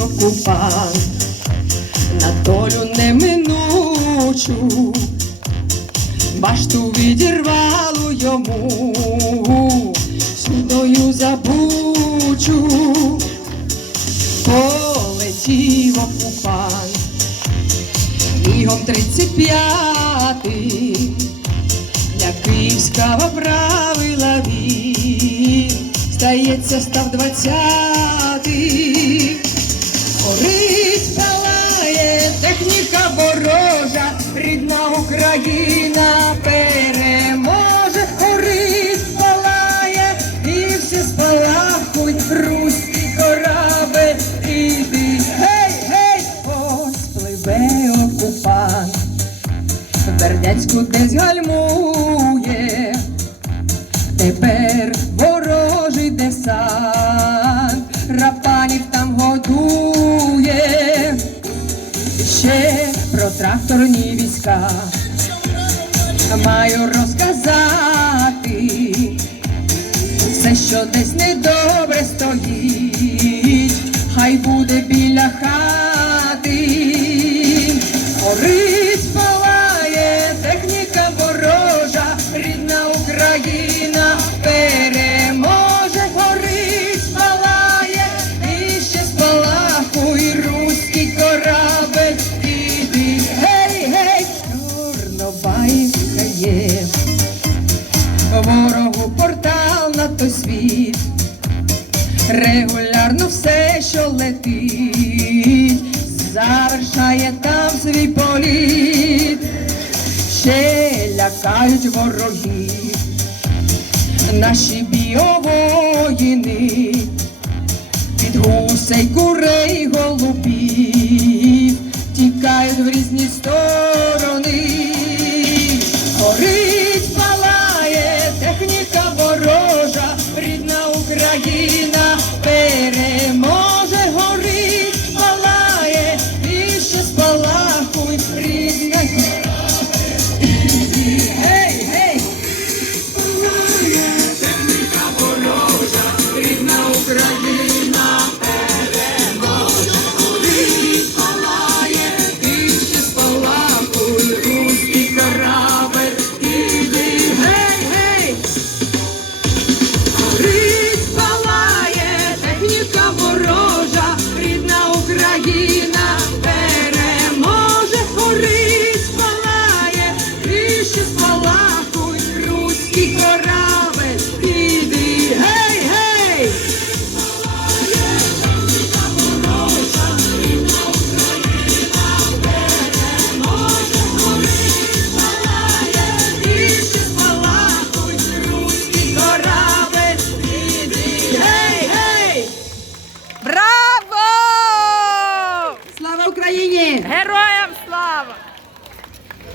окупант на долю неминучу, башту відірвало йому, судою забучу, полетів окупант, бігом тридцять п'ятий, для київського правила він, здається, став двадцятий. Бердянську десь гальмує, Тепер ворожий десант, рапанів там годує, ще про тракторні війська маю розказати. Все, що десь недобре стоїть, хай буде біля світ, регулярно все, що летить, завершає там свій політ, ще лякають ворогів, наші біовоїни, від гусей, курей, голубів, тікають в різні сторони.